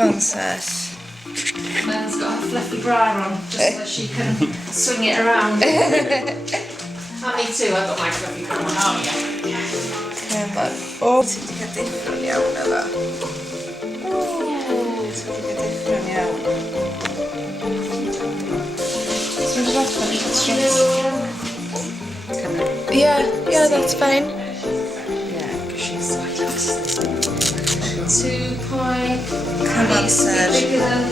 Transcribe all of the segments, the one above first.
Come on, Sash. Mel's got her fluffy bra on just so she can swing it around. Me too, I've got my fluffy bra on. Oh yeah. Come on. Oh, ti wedi cael diffrwn iawn efo. O, ti wedi cael diffrwn iawn. So we'll just have to Yeah, that's fine. Yeah, because she's like 2 point. Come on, Sash. Bigger than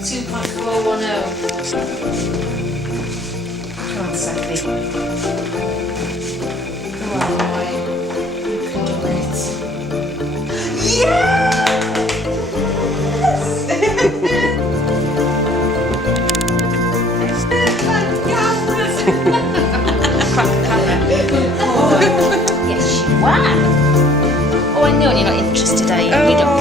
2.410. Come on, Sophie. Come on, boy. You can do it. Yes! Yes, you won. Oh, I know you're not interested, are you? You don't